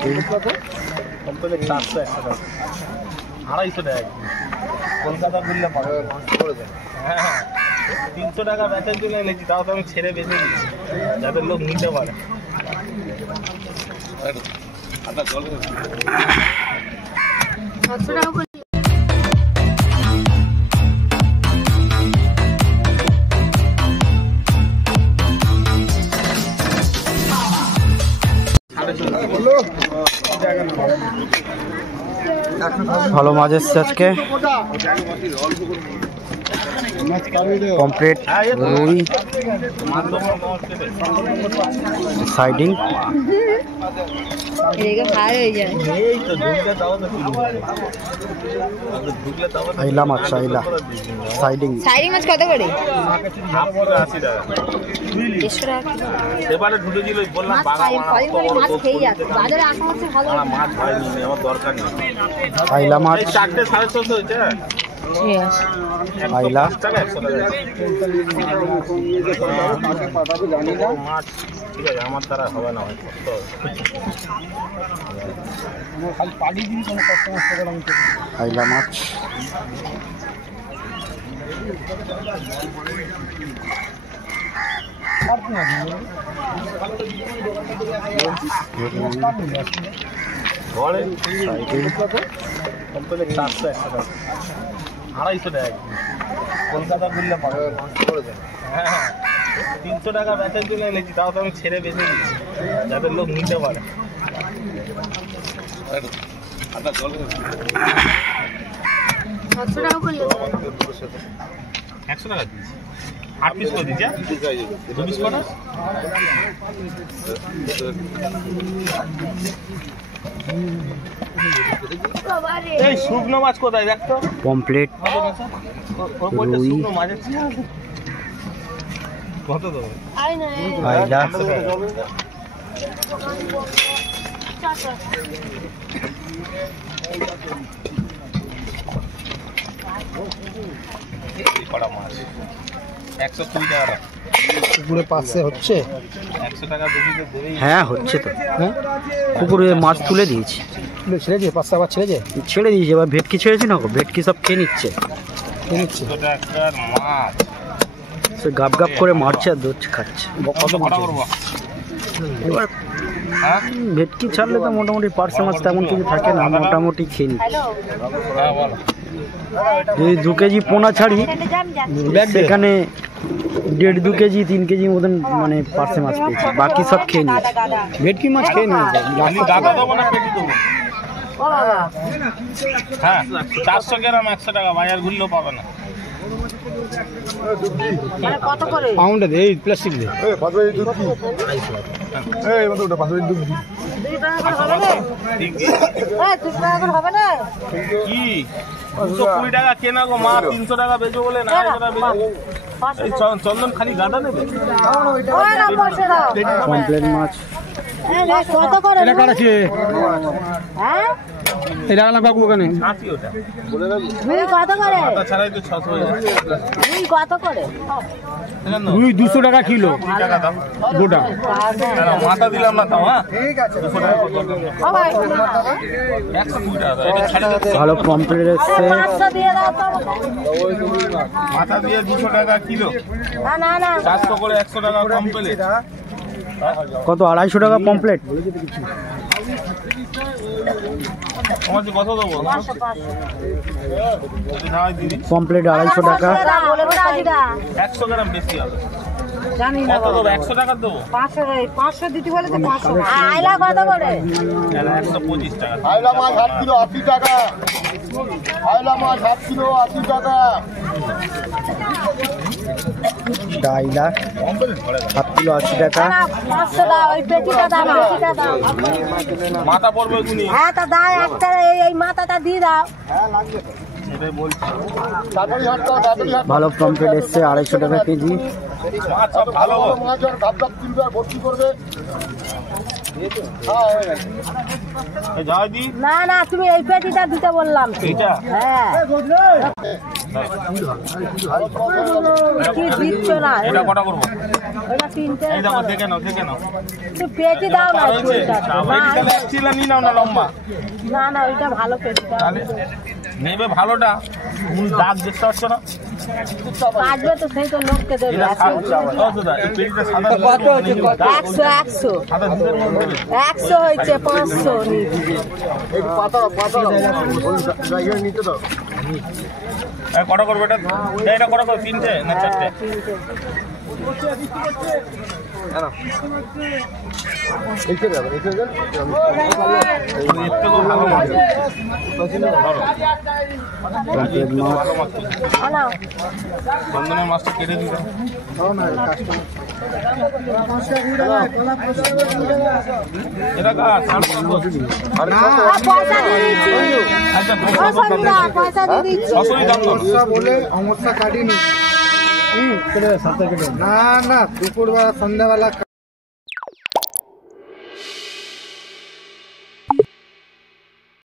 Cycle complete 400 250 টাকা কলকাতা ঘুরলে পাবে হ্যাঁ 300 টাকা বেচার জন্য এনেছি, তাও তো আমি ছেড়ে বেঁচে দিচ্ছি যাতে লোক নিতে পারে। ভালো মাছ এসছে আজকে, পমফ্রেট, রুই, সাইডিং, আইলা মাছ, আইলা সাইডিং। সাইডিং মাছ কত করে? এবারে ঢুকেছিল বললাম মাছ হয়নি, আমার দরকার নেই। আইলা মাছ 4টে 450 হয়েছে। আইলা মাছ ঠিক আছে, আমার দ্বারা হবে না, আইলা মাছ, ঘরে 400 টাকা কলকাতা ঘুরলে পাবে হ্যাঁ 300 টাকা বেচার জন্য এনেছি, তাও তো আমি ছেড়ে বেঁচে দিচ্ছি যাতে লোক নিতে পারে। 100 টাকা দিয়েছি, 8 পিস করে দিচ্ছি, 2 পিস কটা এই শুকনো মাছ কোথায় দেখতো? পমফ্রেট, রুই, কত দেবো? আইলা, কটা মাছ 120 টাকা পুকুরে পাশে হচ্ছে। 100 টাকা বেশি তো দেবেই। হ্যাঁ হচ্ছে তো, হ্যাঁ পুকুরে মাছ তুলে দিয়েছি, ছেড়েছে পাঁচটা আবার ছেড়েছে, ছেড়ে দিয়েছি। এবার ভেটকি ছেড়েছি না, ভেটকি সব খেয়ে নিচ্ছে, টাকার মাছ সে গাপ গাপ করে মারছে আর ধরছে খাচ্ছে। কত কটা করবো? এবার ভেটকি ছাড়লে তো মোটামুটি পার্সে মাছ তেমন কিছু থাকে না, মোটামুটি খেয়ে নিচ্ছে। হ্যাঁ বলো। যদি 2 কেজি পোনা ছাড়ি সেখানে 1.5-2 কেজি 3 কেজি মতন মানে পার্সে মাছ পেয়েছি, বাকি সব খেয়ে নিয়েছে। ভেটকি মাছ খেয়ে নিয়ে দাদা দেবো না পেটি দেবো? হ্যাঁ 400 গ্রাম 100 টাকা, বাজার ঘুরলেও পাবে না। পাউন্ডে দে, এই প্লাস্টিক দে। কি 220 টাকা কেনা গো মা, 300 টাকা বেচো বলে না এই চন্দন খালি গাদা নেবে। পমফ্রেট মাছ এটা গেলাম কাকু ওখানে ছাড়াই তো 600 হয়ে যাচ্ছে। রুই 200 টাকা কিলো গোটা। মাথা দিলাম না তাও। হ্যাঁ 200 টাকা 120 টাকা এটা ছাড়ে যাচ্ছে। ভালো পমফ্রেট এসছে, মাথা দিয়ে 200 টাকা কিলো, 400 করে 100 টাকা কমপ্লিট। কত 250 টাকা পমফ্রেট। তোমাকে কত দেবো? পমফ্রেট 250 টাকা, 100 গ্রাম বেশি হবে। কত দেবো? 100 টাকা দেবো। 500 দিতে বলে তো 500। আইলা কত করে? 125 টাকা। আইলা মাছ 7 কিলো 80 টাকা। আইলা মাছ 7 কিলো 80 টাকা। ডাইলা 7 কিলো 80 টাকা। 500 টাকা ওই পেটিটা দাও, পেটিটা দাও। মাথা পড়বে গুনি। হ্যাঁ তা দাও একটা, এই মাথাটা দিয়ে দাও। হ্যাঁ লাগবে তো। সেটাই বলছি। ভালো পমফ্রেট এসছে 250 টাকা কেজি। মাছ সব ভালো মাছ আর গাব গাব কিনবে আর ভর্তি করবে। জয়দি না না তুমি এই পেটিটা দিতে বললাম তো। এইটা হ্যাঁ কি দিচ্ছ না এটা কটা করবো? ওটা তিনটে এই দেখো দেখে নাও দেখে নাও। তুই পেটি দাও না হয়েছে ওইটা। তাহলে এক চিলা নিয়ে নাও না লম্বা। না না ওইটা ভালো পেটিটা তাহলে নেবে ভালোটা, দাগ দেখতে পাচ্ছ না? কাটবে তো সেই তো লোককে দেবে এটা কতটা? এই পেটিটা সাদা কত হচ্ছে? 100 সাদা দুধের মধ্যে 100 হয়েছে 500 এই পাতা জায়গায় নিতে দাও। কটা করবো এটা? এটা কটা করবো? তিনটে না চারটে? এর থেকেও ভালো মাছ। ধরো। ভালো মাছ তো। না চন্দনের মাছটা কেটে দিল। এটা কার? পয়সা দিয়ে দিচ্ছি আচ্ছা পয়সা দিয়ে দিচ্ছি অসুবিধা দাম ধরো। বলে অমরটা কাটিনি না না দুপুরবেলা সন্ধ্যাবেলা